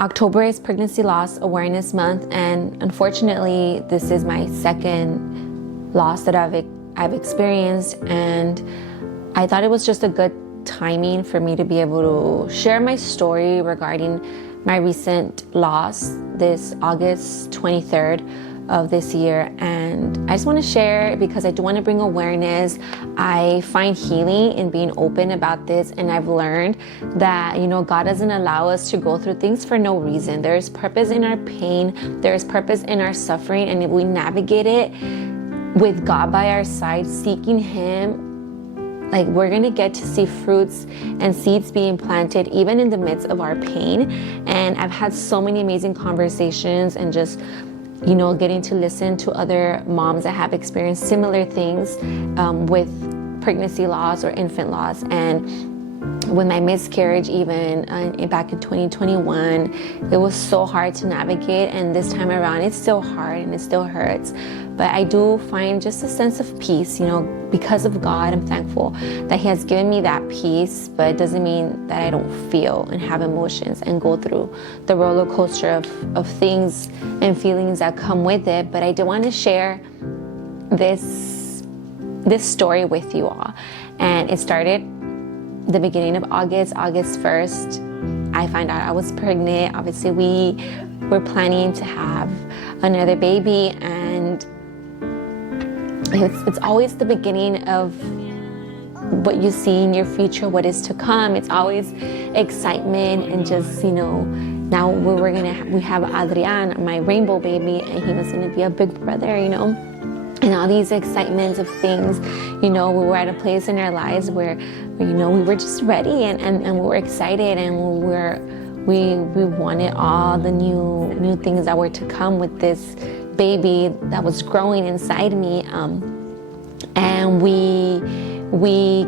October is Pregnancy Loss Awareness Month, and unfortunately, this is my second loss that I've experienced, and I thought it was just a good timing for me to be able to share my story regarding my recent loss this August 23rd of this year. And I just want to share because I do want to bring awareness. I find healing in being open about this, and I've learned that, God doesn't allow us to go through things for no reason. There is purpose in our pain, there is purpose in our suffering, and if we navigate it with God by our side, seeking Him, we're gonna get to see fruits and seeds being planted even in the midst of our pain. And I've had so many amazing conversations and just getting to listen to other moms that have experienced similar things with pregnancy loss or infant loss. And with my miscarriage, even back in 2021, it was so hard to navigate. And this time around, it's still hard and it still hurts. But I do find just a sense of peace, because of God. I'm thankful that He has given me that peace, but it doesn't mean that I don't feel and have emotions and go through the roller coaster of things and feelings that come with it. But I do want to share this story with you all. And it started the beginning of August 1st. I found out I was pregnant. Obviously, we were planning to have another baby, and it's always the beginning of what you see in your future, what is to come. It's always excitement and just, now we have Adrian, my rainbow baby, and he was gonna be a big brother, and all these excitements of things. We were at a place in our lives where we were just ready and we were excited, and we wanted all the new things that were to come with this baby that was growing inside me. And we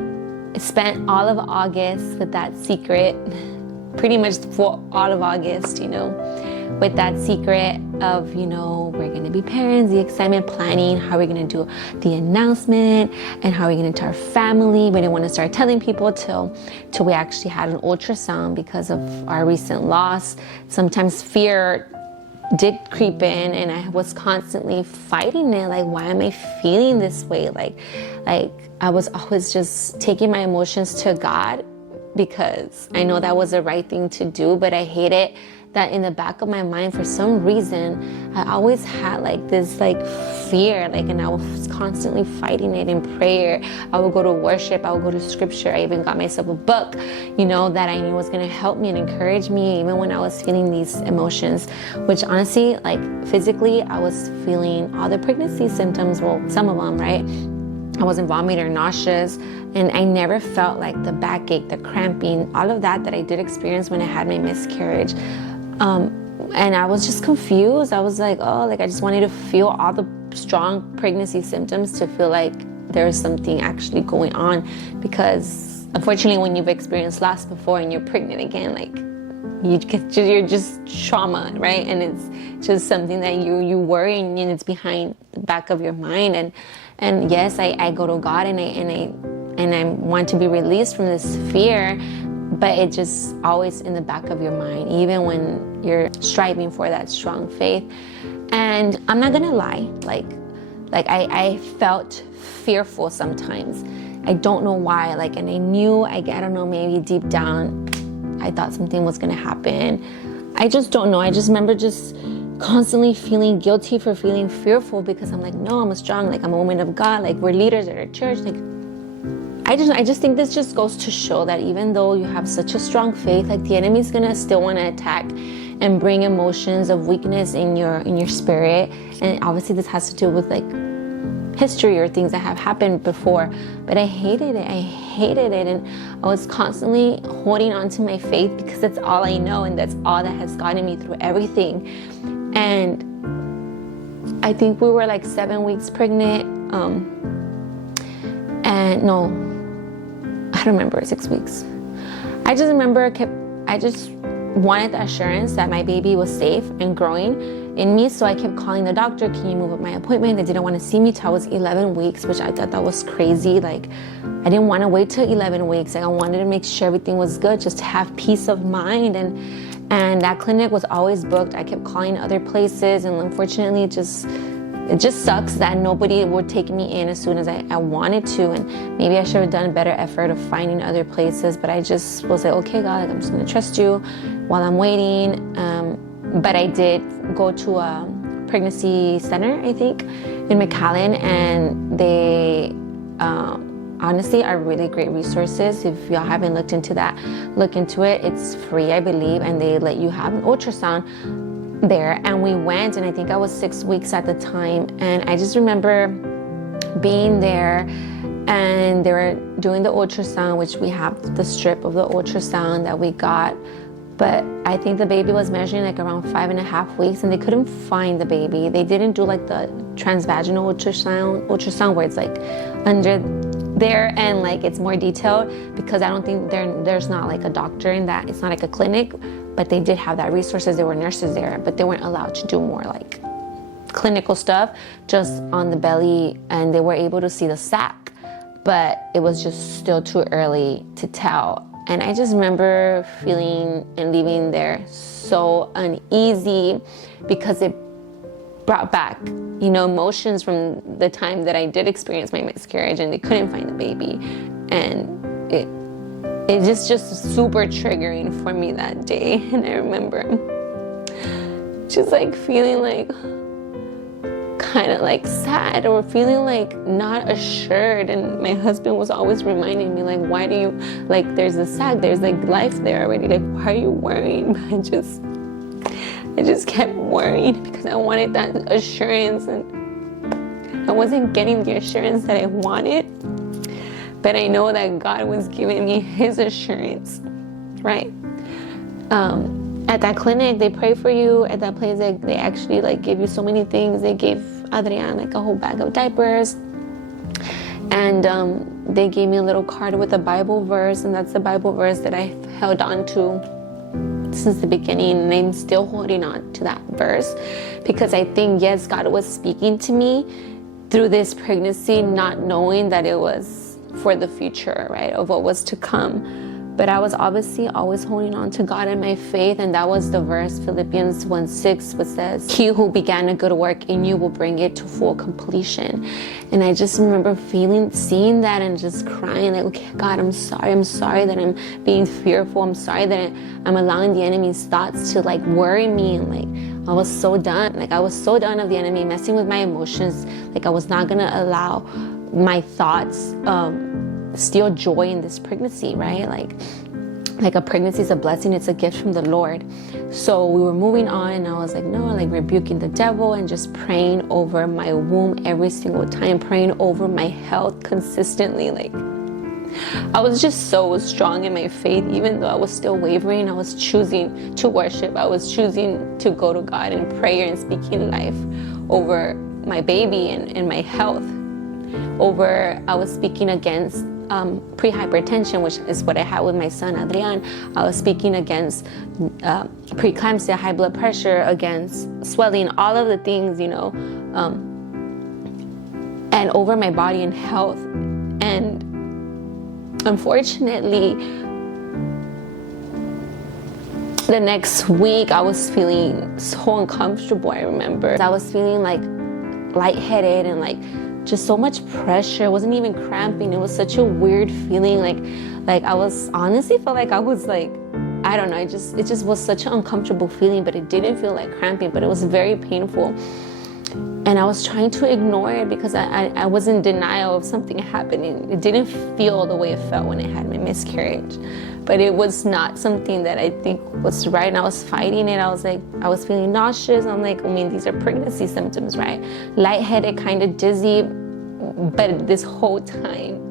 spent all of August with that secret, pretty much for all of August, with that secret of, we're going to be parents, the excitement, planning, how we're going to do the announcement and how we're going to tell our family. We didn't want to start telling people till we actually had an ultrasound because of our recent loss. Sometimes fear did creep in, and I was constantly fighting it. Why am I feeling this way? I was always just taking my emotions to God because I know that was the right thing to do, but I hate it that in the back of my mind, for some reason, I always had this fear, and I was constantly fighting it in prayer. I would go to worship, I would go to scripture. I even got myself a book, that I knew was gonna help me and encourage me, even when I was feeling these emotions, which honestly, physically, I was feeling all the pregnancy symptoms, well, some of them, right? I wasn't vomiting or nauseous, and I never felt the backache, the cramping, all of that I did experience when I had my miscarriage. And I was just confused. I was I just wanted to feel all the strong pregnancy symptoms to feel like there's something actually going on, because unfortunately when you've experienced loss before and you're pregnant again, you're just trauma, right? And it's just something that you worry, and it's behind the back of your mind. And yes, I go to God and I want to be released from this fear, but it just always in the back of your mind, even when you're striving for that strong faith. And I'm not gonna lie, I felt fearful sometimes. I don't know why, and I knew, I don't know, maybe deep down, I thought something was gonna happen. I just don't know. I just remember just constantly feeling guilty for feeling fearful, because I'm no, I'm strong, I'm a woman of God, we're leaders at our church. I just think this just goes to show that even though you have such a strong faith, the enemy's gonna still want to attack and bring emotions of weakness in your spirit. And obviously this has to do with history or things that have happened before. But I hated it, and I was constantly holding on to my faith because that's all I know, and that's all that has gotten me through everything. And I think we were 7 weeks pregnant, and no, I don't remember, 6 weeks. I just remember I just wanted the assurance that my baby was safe and growing in me, so I kept calling the doctor, can you move up my appointment? They didn't want to see me till I was 11 weeks, which I thought that was crazy. I didn't want to wait till 11 weeks. I wanted to make sure everything was good, just to have peace of mind. And And that clinic was always booked. I kept calling other places, and unfortunately, it just sucks that nobody would take me in as soon as I wanted to. And maybe I should have done a better effort of finding other places, but I just was like, okay, God, I'm just gonna trust you while I'm waiting. But I did go to a pregnancy center, I think, in McAllen, and they honestly are really great resources. If y'all haven't looked into that, look into it. It's free, I believe, and they let you have an ultrasound there. And we went, and I think I was 6 weeks at the time, and I just remember being there, and they were doing the ultrasound, which we have the strip of the ultrasound that we got, but I think the baby was measuring like around 5.5 weeks, and they couldn't find the baby. They didn't do like the transvaginal ultrasound where it's like under there and like it's more detailed, because I don't think there's not like a doctor in that. It's not like a clinic, but they did have that resources. There were nurses there, but they weren't allowed to do more like clinical stuff just on the belly, and they were able to see the sac, but it was just still too early to tell. And I just remember feeling and leaving there so uneasy, because it brought back, emotions from the time that I did experience my miscarriage and they couldn't find the baby. And it just super triggering for me that day. And I remember just like feeling like kind of like sad or feeling like not assured. And my husband was always reminding me, like, why do you, like, there's a sac, there's like life there already, like, why are you worrying? But I just kept worrying because I wanted that assurance, and I wasn't getting the assurance that I wanted. But I know that God was giving me his assurance, right? At that clinic, they pray for you. At that place, they actually like give you so many things. They gave Adrian like a whole bag of diapers, and they gave me a little card with a Bible verse, and that's the Bible verse that I held on to since the beginning, and I'm still holding on to that verse, because I think, yes, God was speaking to me through this pregnancy, not knowing that it was for the future, right, of what was to come. But I was obviously always holding on to God and my faith, and that was the verse, Philippians 1:6, which says, he who began a good work in you will bring it to full completion. And I just remember seeing that and just crying, like, okay, God, I'm sorry that I'm being fearful. I'm sorry that I'm allowing the enemy's thoughts to like worry me. And like, I was so done. Like, I was so done of the enemy messing with my emotions. Like, I was not gonna allow my thoughts steal joy in this pregnancy, right? Like a pregnancy is a blessing. It's a gift from the Lord. So we were moving on, and I was like, no, like rebuking the devil and just praying over my womb every single time, praying over my health consistently. Like, I was just so strong in my faith, even though I was still wavering. I was choosing to worship. I was choosing to go to God in prayer and speaking life over my baby and my health. I was speaking against pre-hypertension, which is what I had with my son Adrian. I was speaking against preeclampsia, high blood pressure, against swelling, all of the things, and over my body and health. And unfortunately, the next week I was feeling so uncomfortable. I remember I was feeling like lightheaded and like just so much pressure. It wasn't even cramping. It was such a weird feeling. Like I was honestly felt like I was like, I don't know. It just was such an uncomfortable feeling, but it didn't feel like cramping, but it was very painful. And I was trying to ignore it because I was in denial of something happening. It didn't feel the way it felt when I had my miscarriage, but it was not something that I think was right. And I was fighting it. I was feeling nauseous. I'm like, these are pregnancy symptoms, right? Lightheaded, kind of dizzy. But this whole time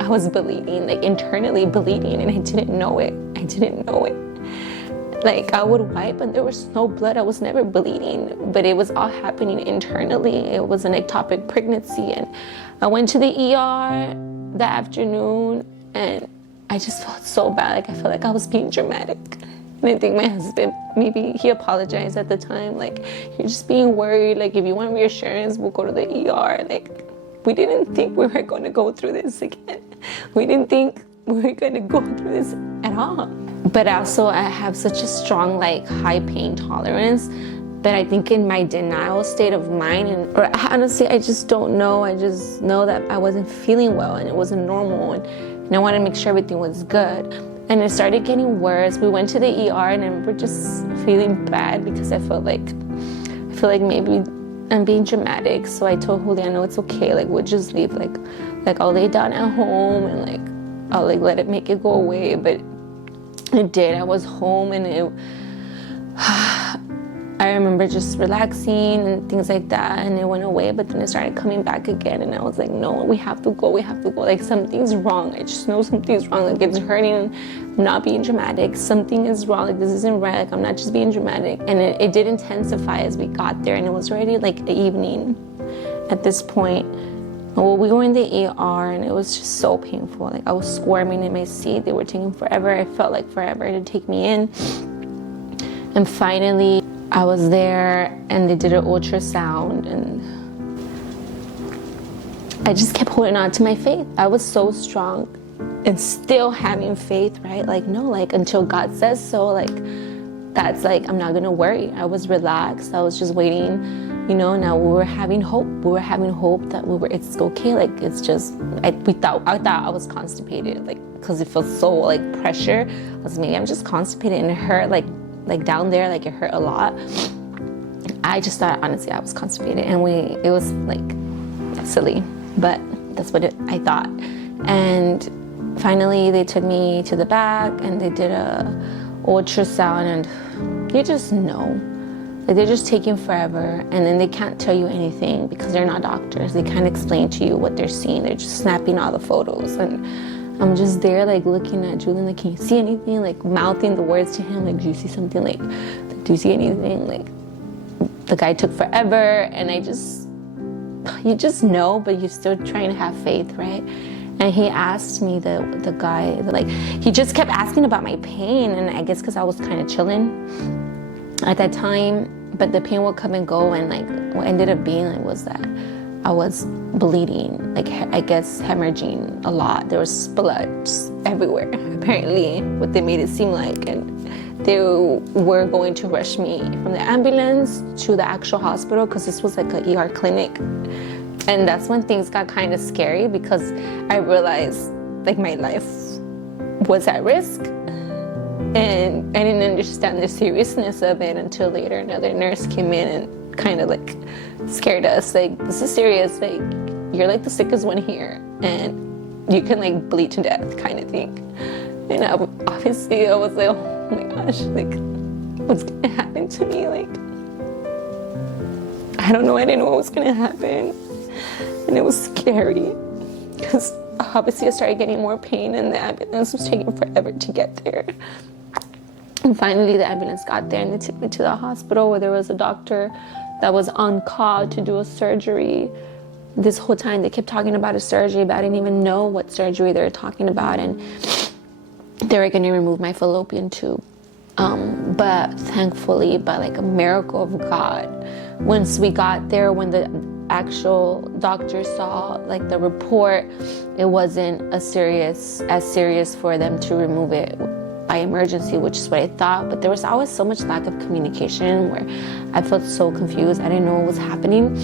I was bleeding, like internally bleeding, and I didn't know it. Like, I would wipe and there was no blood. I was never bleeding, but it was all happening internally. It was an ectopic pregnancy. And I went to the ER that afternoon, and I just felt so bad. Like, I felt like I was being dramatic. And I think my husband, maybe he apologized at the time. Like, you're just being worried. Like, if you want reassurance, we'll go to the ER. Like, we didn't think we were going to go through this again. We didn't think we were going to go through this at all. but also I have such a strong like high pain tolerance that I think in my denial state of mind, or honestly I just don't know, I just know that I wasn't feeling well and it wasn't normal, and I wanted to make sure everything was good. And it started getting worse. We went to the ER and I remember just feeling bad because I feel like maybe I'm being dramatic. So I told Julian, no, it's okay, like we'll just leave, like I'll lay down at home and like I'll like let it make it go away. But it did. I was home and I remember just relaxing and things like that, and it went away, but then it started coming back again, and I was like, no, we have to go, like something's wrong. I just know something's wrong, like it's hurting. I'm not being dramatic, something is wrong, like this isn't right, like I'm not just being dramatic. And it did intensify as we got there, and it was already like evening at this point. Well, we were in the ER and it was just so painful. Like I was squirming in my seat. They were taking forever. I felt like forever to take me in. And finally, I was there and they did an ultrasound, and I just kept holding on to my faith. I was so strong and still having faith, right? Like, no, like until God says so, like that's like, I'm not gonna worry. I was relaxed. I was just waiting, you know. Now we were having hope. We were having hope that it's okay. Like it's just, I thought I was constipated, like, because it felt so like pressure. I was maybe I'm just constipated, and it hurt like down there, like it hurt a lot. I just thought honestly I was constipated, and it was like silly, but that's what I thought. And finally they took me to the back and they did a ultrasound, and you just know, like they're just taking forever, and then they can't tell you anything because they're not doctors. They can't explain to you what they're seeing. They're just snapping all the photos, and I'm just there like looking at Julian, like, can you see anything? Like mouthing the words to him, like, do you see something? Like, do you see anything? Like, the guy took forever, and you just know, but you're still trying to have faith, right? And he asked me, the guy, like, he just kept asking about my pain, and I guess because I was kind of chilling at that time, but the pain would come and go, and like what ended up being like was that I was bleeding, like I guess hemorrhaging a lot. There was blood just everywhere, apparently, what they made it seem like. And they were going to rush me from the ambulance to the actual hospital because this was like an ER clinic. And that's when things got kind of scary because I realized like my life was at risk. And I didn't understand the seriousness of it until later another nurse came in and kind of like scared us, like, this is serious, like you're like the sickest one here and you can like bleed to death kind of thing. And obviously I was like, oh my gosh, like what's gonna happen to me? Like I don't know, I didn't know what was gonna happen, and it was scary because obviously I started getting more pain and the ambulance was taking forever to get there. And finally the ambulance got there and they took me to the hospital where there was a doctor that was on call to do a surgery. This whole time they kept talking about a surgery, but I didn't even know what surgery they were talking about, and they were gonna remove my fallopian tube. But thankfully, by like a miracle of God, once we got there, when the actual doctor saw like the report, it wasn't as serious for them to remove it by emergency, which is what I thought. But there was always so much lack of communication where I felt so confused. I didn't know what was happening.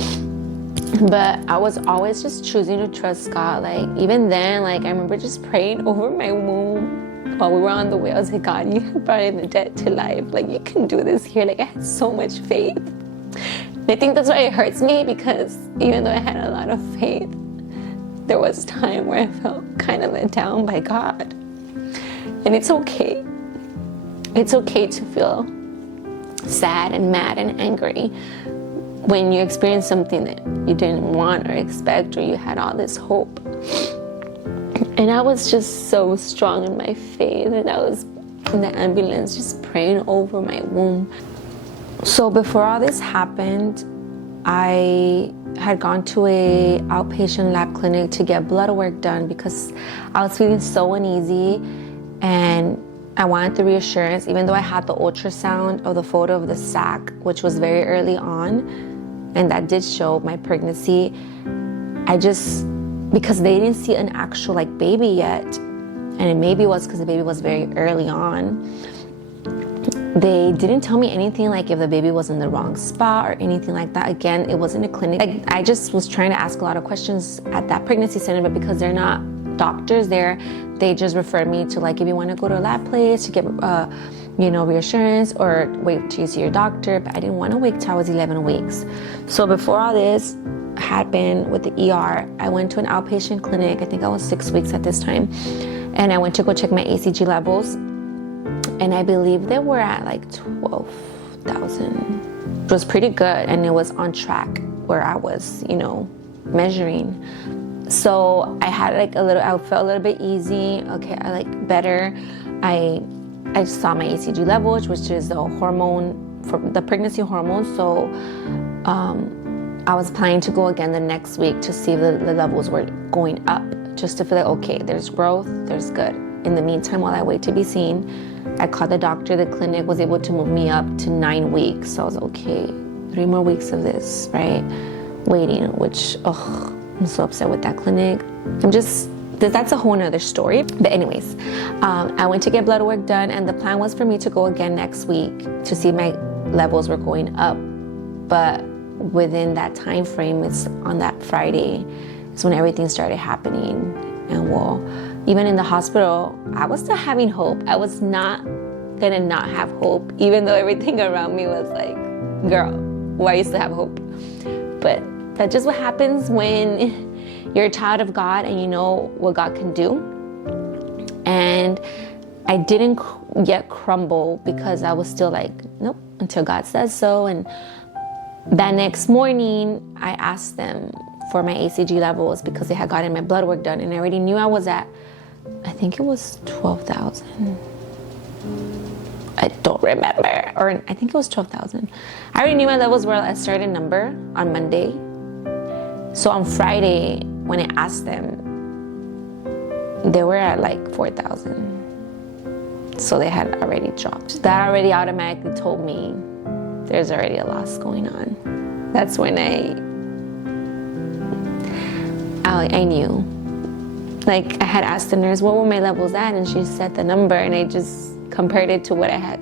But I was always just choosing to trust God. Like even then, like I remember just praying over my womb while we were on the way. I was like, God, you brought in the dead to life. Like you can do this here. Like I had so much faith. And I think that's why it hurts me, because even though I had a lot of faith, there was a time where I felt kind of let down by God. And it's okay. It's okay to feel sad and mad and angry when you experience something that you didn't want or expect, or you had all this hope. And I was just so strong in my faith, and I was in the ambulance just praying over my womb. So before all this happened, I had gone to a outpatient lab clinic to get blood work done because I was feeling so uneasy, and I wanted the reassurance. Even though I had the ultrasound of the photo of the sac, which was very early on, and that did show my pregnancy, because they didn't see an actual like baby yet, and maybe it was because the baby was very early on. They didn't tell me anything like if the baby was in the wrong spot or anything like that. Again, it wasn't a clinic. I just was trying to ask a lot of questions at that pregnancy center, but because they're not doctors there, they just referred me to like, if you want to go to a lab place to get reassurance, or wait till you see your doctor. But I didn't want to wait till I was 11 weeks. So before all this happened with the ER, I went to an outpatient clinic. I think I was 6 weeks at this time, and I went to go check my ACG levels, and I believe they were at like 12,000. It was pretty good, and it was on track where I was, measuring. So I had like I felt a little bit easy. Okay, I like better. I saw my ACG levels, which is the hormone for the pregnancy hormone. So I was planning to go again the next week to see if the levels were going up, just to feel like, okay, there's growth, there's good. In the meantime, while I wait to be seen, I called the doctor. The clinic was able to move me up to 9 weeks. So I was okay, 3 more weeks of this, right? Waiting, which, I'm so upset with that clinic. That's a whole nother story. But anyways, I went to get blood work done, and the plan was for me to go again next week to see my levels were going up. But within that time frame, it's on that Friday, is when everything started happening. And well, even in the hospital, I was still having hope. I was not gonna not have hope, even though everything around me was like, girl, why you still have hope? But that's just what happens when you're a child of God and you know what God can do. And I didn't yet crumble because I was still like, nope, until God says so. And that next morning, I asked them for my ACG levels because they had gotten my blood work done, and I already knew I was at, I think it was 12,000. I don't remember, or I think it was 12,000. I already knew my levels were at a certain number on Monday. So on Friday, when I asked them, they were at like 4,000. So they had already dropped. That already automatically told me there's already a loss going on. That's when I knew. Like, I had asked the nurse, what were my levels at? And she said the number, and I just compared it to what I had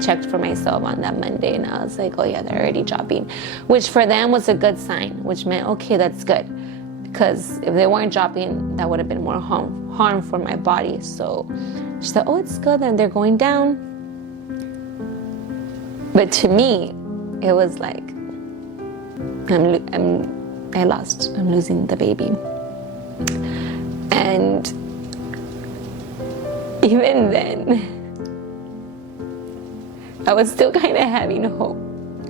checked for myself on that Monday, and I was like, oh yeah, they're already dropping, which for them was a good sign, which meant, okay, that's good, because if they weren't dropping, that would have been more harm for my body. So she said, oh, it's good, then they're going down. But to me, it was like, I'm losing the baby. And even then, I was still kind of having hope.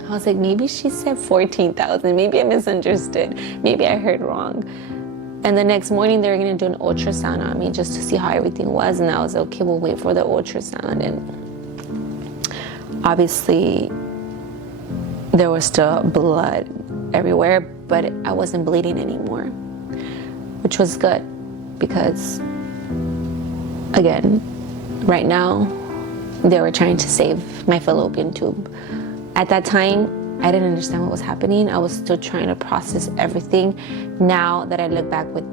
I was like, maybe she said 14,000. Maybe I misunderstood. Maybe I heard wrong. And the next morning, they were going to do an ultrasound on me just to see how everything was. And I was okay, we'll wait for the ultrasound. And obviously, there was still blood everywhere, but I wasn't bleeding anymore, which was good because, again, right now, they were trying to save my fallopian tube. At that time, I didn't understand what was happening. I was still trying to process everything. Now that I look back with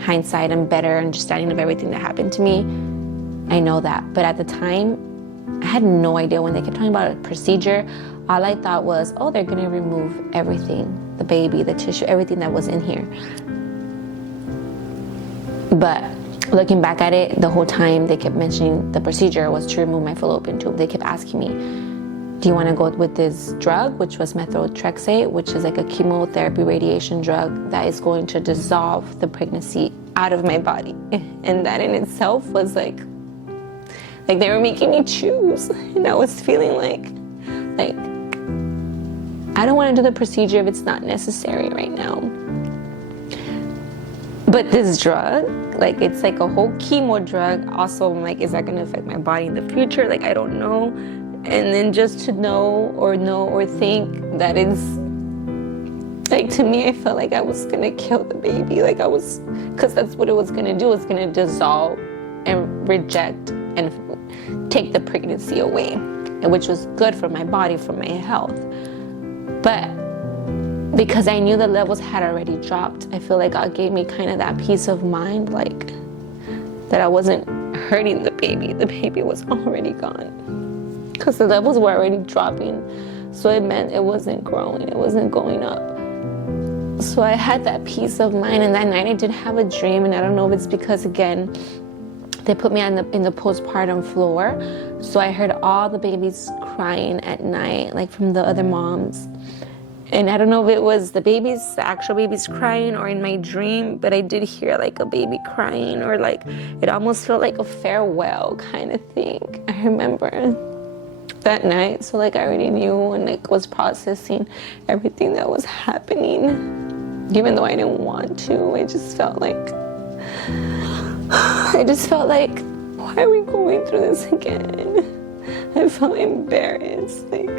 hindsight and better understanding of everything that happened to me, I know that. But at the time, I had no idea. When they kept talking about a procedure, all I thought was, oh, they're gonna remove everything, the baby, the tissue, everything that was in here. But looking back at it, the whole time they kept mentioning the procedure was to remove my fallopian tube. They kept asking me, do you want to go with this drug, which was methotrexate, which is like a chemotherapy radiation drug that is going to dissolve the pregnancy out of my body. And that in itself was like they were making me choose. And I was feeling like I don't want to do the procedure if it's not necessary right now. But this drug, it's like a whole chemo drug. Also, I'm like, is that going to affect my body in the future? I don't know. And then just to know or think that it's, to me, I felt like I was going to kill the baby. Because that's what it was going to do. It's going to dissolve and reject and take the pregnancy away, which was good for my body, for my health. But because I knew the levels had already dropped, I feel like God gave me kind of that peace of mind, that I wasn't hurting the baby. The baby was already gone because the levels were already dropping. So it meant it wasn't growing, it wasn't going up. So I had that peace of mind, and that night I did have a dream, and I don't know if it's because, again, they put me in the postpartum floor. So I heard all the babies crying at night, like from the other moms. And I don't know if it was the actual babies crying, or in my dream, but I did hear like a baby crying, or like it almost felt like a farewell kind of thing. I remember that night. So like I already knew and like was processing everything that was happening, even though I didn't want to. I just felt like, why are we going through this again? I felt embarrassed. Like,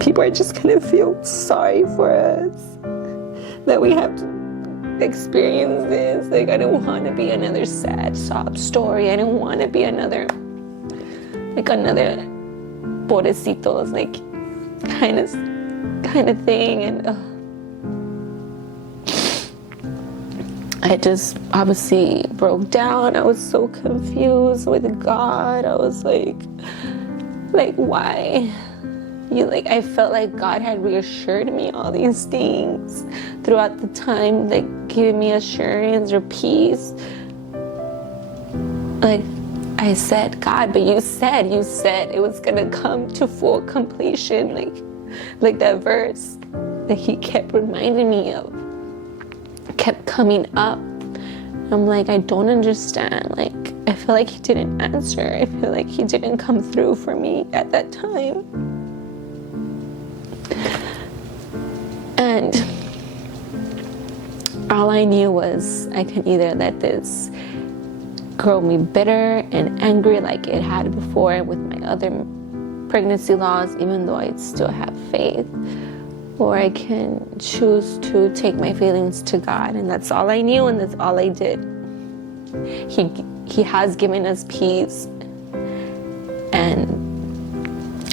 people are just gonna feel sorry for us that we have to experience this. Like, I didn't want to be another sad sob story. I didn't want to be another pobrecitos, like kind of thing. And I just obviously broke down. I was so confused with God. I was like why? I felt like God had reassured me all these things throughout the time, like giving me assurance or peace. Like I said, God, but you said it was gonna come to full completion, like that verse that he kept reminding me of kept coming up. I'm like, I don't understand. Like, I feel like he didn't answer. I feel like he didn't come through for me at that time. And all I knew was I can either let this grow me bitter and angry like it had before with my other pregnancy loss, even though I still have faith, or I can choose to take my feelings to God. And that's all I knew, and that's all I did. He has given us peace, and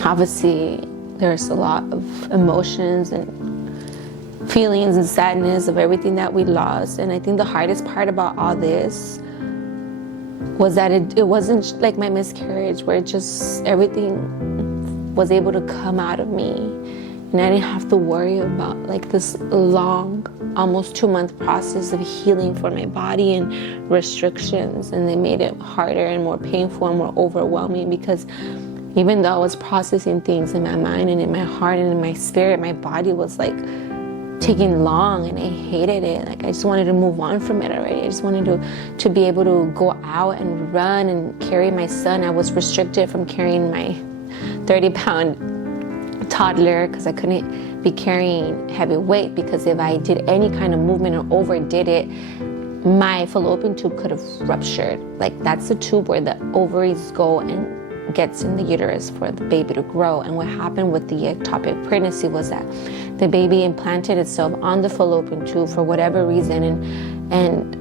obviously there's a lot of emotions and feelings and sadness of everything that we lost. And I think the hardest part about all this was that it wasn't like my miscarriage, where just everything was able to come out of me, and I didn't have to worry about like this long, almost 2-month process of healing for my body and restrictions. And they made it harder and more painful and more overwhelming, because even though I was processing things in my mind and in my heart and in my spirit, my body was like taking long, and I hated it. Like, I just wanted to move on from it already. I just wanted to be able to go out and run and carry my son. I was restricted from carrying my 30-pound toddler because I couldn't be carrying heavy weight, because if I did any kind of movement or overdid it, my fallopian tube could have ruptured. Like, that's the tube where the ovaries go and gets in the uterus for the baby to grow. And what happened with the ectopic pregnancy was that the baby implanted itself on the fallopian tube for whatever reason, and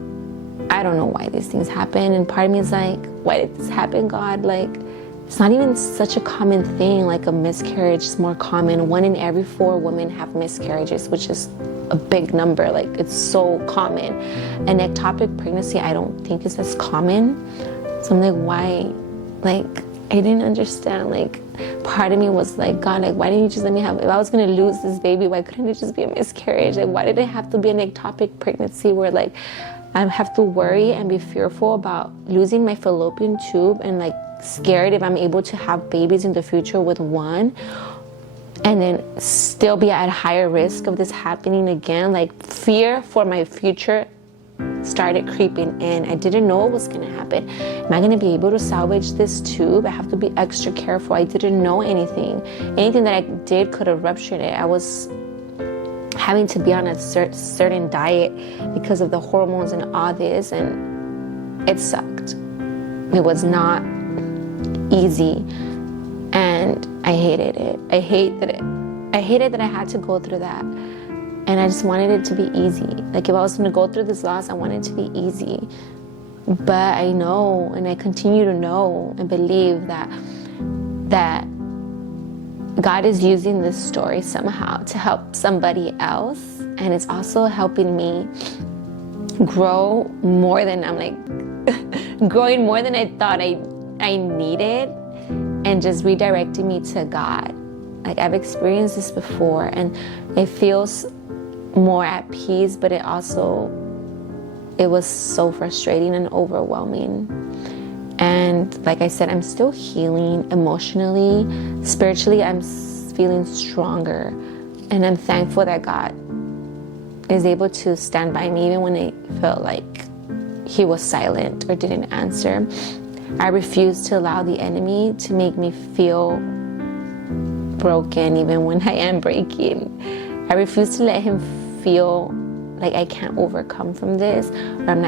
I don't know why these things happen. And part of me is like, why did this happen, God? Like, it's not even such a common thing. Like, a miscarriage is more common. 1 in every 4 women have miscarriages, which is a big number. Like, it's so common. And ectopic pregnancy, I don't think is as common. So I'm like, why? Like, I didn't understand. Like, part of me was like, God, like, why didn't you just let me have, if I was gonna lose this baby, why couldn't it just be a miscarriage? Like, why did it have to be an ectopic pregnancy where like I have to worry and be fearful about losing my fallopian tube, and like scared if I'm able to have babies in the future with one, and then still be at higher risk of this happening again? Like, fear for my future started creeping in. I didn't know what was going to happen. Am I going to be able to salvage this tube? I have to be extra careful. I didn't know anything. Anything that I did could have ruptured it. I was having to be on a certain diet because of the hormones and all this, and it sucked. It was not easy, and I hated it. I hated that I had to go through that. And I just wanted it to be easy. Like, if I was going to go through this loss, I wanted it to be easy. But I know, and I continue to know and believe that God is using this story somehow to help somebody else. And it's also helping me grow more than I'm like growing more than I thought I needed, and just redirecting me to God. Like, I've experienced this before, and it feels more at peace, but it was so frustrating and overwhelming. And like I said, I'm still healing emotionally. Spiritually, I'm feeling stronger, and I'm thankful that God is able to stand by me even when I felt like he was silent or didn't answer. I refuse to allow the enemy to make me feel broken even when I am breaking. I refuse to let him feel like I can't overcome from this, or I'm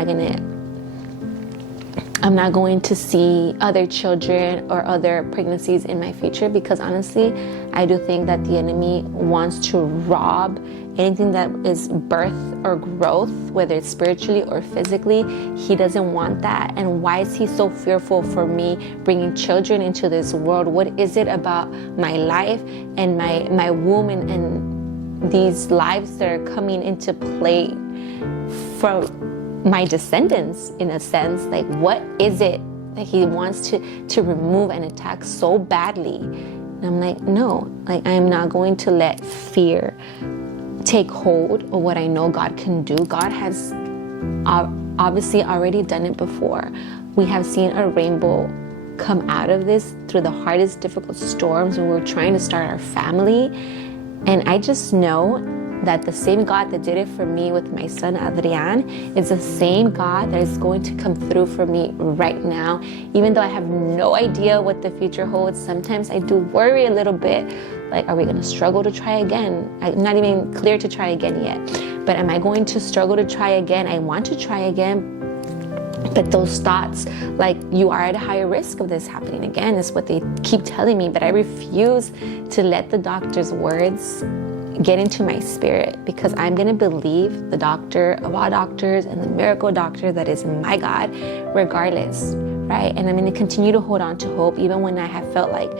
not going to see other children or other pregnancies in my future, because honestly, I do think that the enemy wants to rob anything that is birth or growth, whether it's spiritually or physically. He doesn't want that. And why is he so fearful for me bringing children into this world? What is it about my life and my womb and these lives that are coming into play for my descendants, in a sense? Like, what is it that he wants to remove and attack so badly? And I'm like, no, like, I am not going to let fear take hold of what I know God can do. God has obviously already done it before. We have seen a rainbow come out of this through the hardest, difficult storms when we're trying to start our family. And I just know that the same God that did it for me with my son Adrian is the same God that is going to come through for me right now. Even though I have no idea what the future holds, sometimes I do worry a little bit, like, are we going to struggle to try again? I'm not even clear to try again yet. But am I going to struggle to try again? I want to try again. But those thoughts, like, you are at a higher risk of this happening again, is what they keep telling me. But I refuse to let the doctor's words get into my spirit, because I'm going to believe the doctor of all doctors and the miracle doctor that is my God regardless, right? And I'm going to continue to hold on to hope even when I have felt like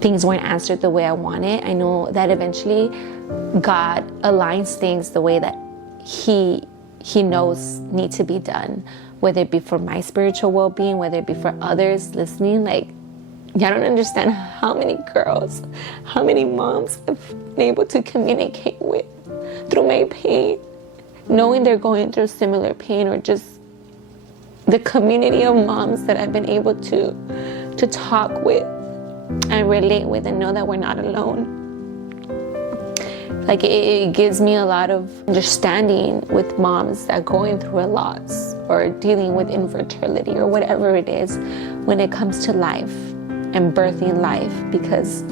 things weren't answered the way I wanted. I know that eventually God aligns things the way that he knows need to be done, whether it be for my spiritual well-being, whether it be for others listening. Like, y'all don't understand how many girls, how many moms I've been able to communicate with through my pain, knowing they're going through similar pain, or just the community of moms that I've been able to talk with and relate with and know that we're not alone. Like, it gives me a lot of understanding with moms that are going through a loss or dealing with infertility or whatever it is when it comes to life and birthing life, because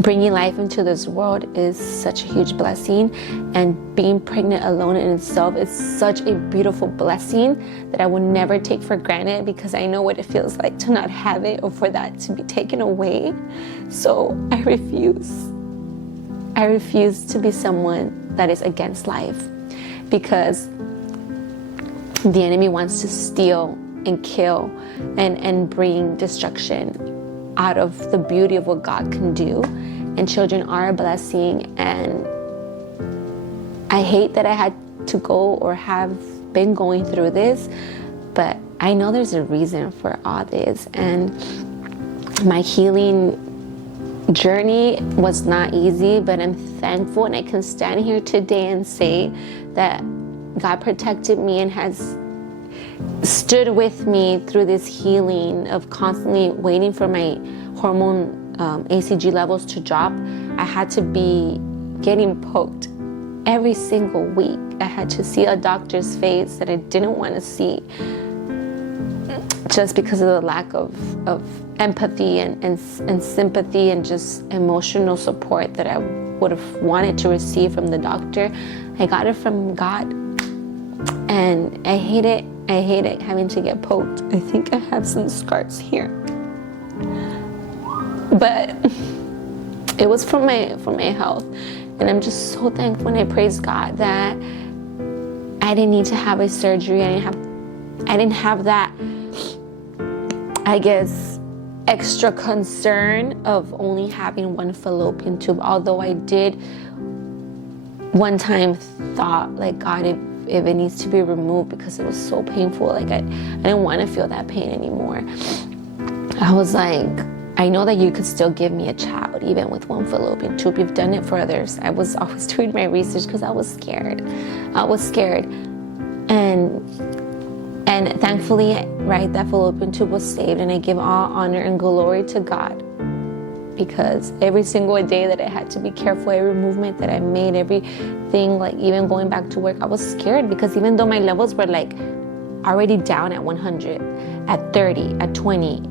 bringing life into this world is such a huge blessing, and being pregnant alone in itself is such a beautiful blessing that I will never take for granted, because I know what it feels like to not have it or for that to be taken away. So I refuse to be someone that is against life, because the enemy wants to steal and kill and bring destruction out of the beauty of what God can do. And children are a blessing, and I hate that I had to go or have been going through this, but I know there's a reason for all this. And my healing journey was not easy, but I'm thankful, and I can stand here today and say that God protected me and has stood with me through this healing of constantly waiting for my hormone ACG levels to drop. I had to be getting poked every single week. I had to see a doctor's face that I didn't want to see, just because of the lack of empathy and sympathy and just emotional support that I would have wanted to receive from the doctor. I got it from God, and I hate it. I hate it having to get poked. I think I have some scars here, but it was for my health, and I'm just so thankful, and I praise God that I didn't need to have a surgery. I didn't have that, I guess, extra concern of only having one fallopian tube. Although I did one time thought, like, God, if it needs to be removed because it was so painful. Like I didn't want to feel that pain anymore. I was like, I know that you could still give me a child even with one fallopian tube. You've done it for others. I was always doing my research because I was scared. And thankfully, right, that fallopian tube was saved, and I give all honor and glory to God, because every single day that I had to be careful, every movement that I made, everything, like even going back to work, I was scared, because even though my levels were like already down at 100, at 30, at 20,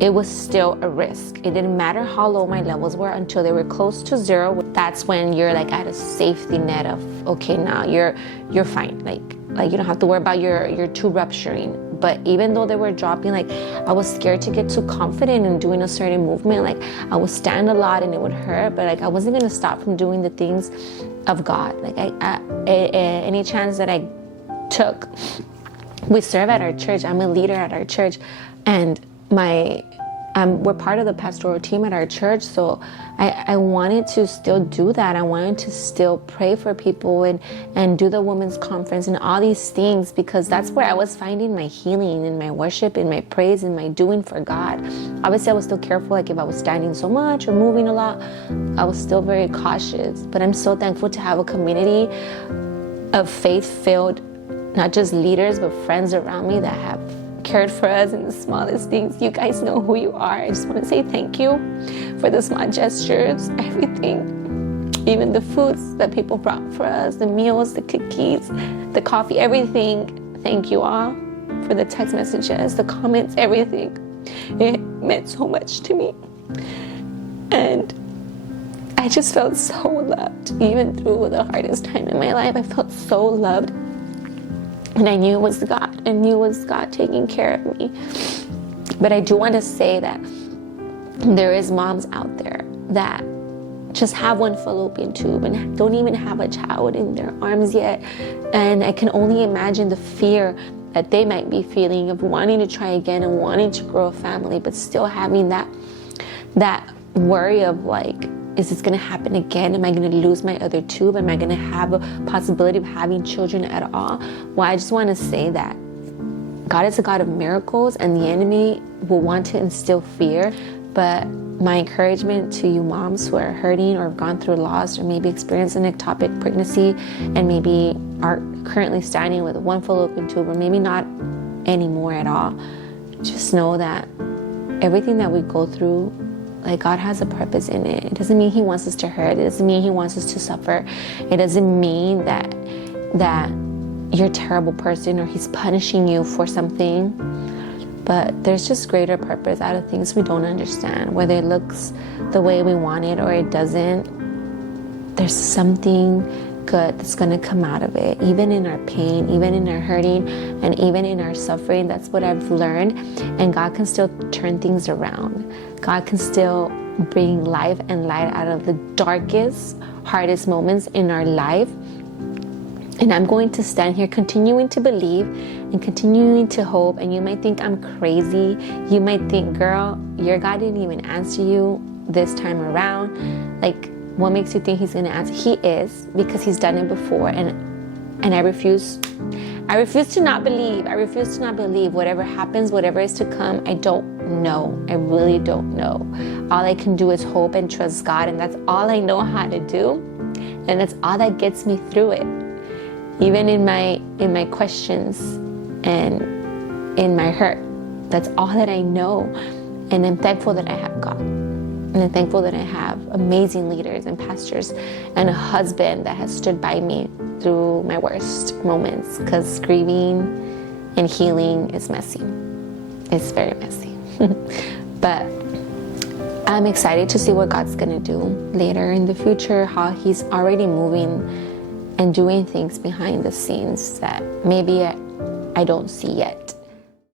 it was still a risk. It didn't matter how low my levels were until they were close to zero. That's when you're like at a safety net of, okay, now you're fine. Like you don't have to worry about your tube rupturing. But even though they were dropping, like I was scared to get too confident in doing a certain movement. Like I would stand a lot and it would hurt, but like I wasn't gonna stop from doing the things of God. Like any chance that I took, we serve at our church. I'm a leader at our church, and we're part of the pastoral team at our church, so I wanted to still do that. I wanted to still pray for people and do the women's conference and all these things, because that's where I was finding my healing, in my worship, in my praise, in my doing for God. Obviously, I was still careful, like if I was standing so much or moving a lot, I was still very cautious. But I'm so thankful to have a community of faith-filled, not just leaders, but friends around me that have cared for us in the smallest things. You guys know who you are. I just want to say thank you for the small gestures, everything, even the foods that people brought for us, the meals, the cookies, the coffee, everything. Thank you all for the text messages, the comments, everything. It meant so much to me. And I just felt so loved, even through the hardest time in my life. I felt so loved. And I knew it was God. I knew it was God taking care of me. But I do want to say that there is moms out there that just have one fallopian tube and don't even have a child in their arms yet. And I can only imagine the fear that they might be feeling of wanting to try again and wanting to grow a family, but still having that worry of like, is this going to happen again? Am I going to lose my other tube? Am I going to have a possibility of having children at all? Well, I just want to say that God is a God of miracles, and the enemy will want to instill fear. But my encouragement to you moms who are hurting or have gone through loss or maybe experienced an ectopic pregnancy and maybe are currently standing with one fallopian tube or maybe not anymore at all, just know that everything that we go through, like God has a purpose in it. It doesn't mean He wants us to hurt. It doesn't mean He wants us to suffer. It doesn't mean that you're a terrible person or He's punishing you for something. But there's just greater purpose out of things we don't understand. Whether it looks the way we want it or it doesn't, there's something good that's going to come out of it. Even in our pain, even in our hurting, and even in our suffering, that's what I've learned. And God can still turn things around. God can still bring life and light out of the darkest, hardest moments in our life. And I'm going to stand here continuing to believe and continuing to hope. And you might think I'm crazy. You might think, girl, your God didn't even answer you this time around. Like, what makes you think He's going to answer? He is, because He's done it before. And I refuse to not believe. I refuse to not believe. Whatever happens, whatever is to come, I don't know. I really don't know. All I can do is hope and trust God, and that's all I know how to do. And that's all that gets me through it. Even in my questions and in my hurt, that's all that I know. And I'm thankful that I have God. And I'm thankful that I have amazing leaders and pastors and a husband that has stood by me through my worst moments, because grieving and healing is messy. It's very messy. But I'm excited to see what God's gonna do later in the future, how He's already moving and doing things behind the scenes that maybe I don't see yet.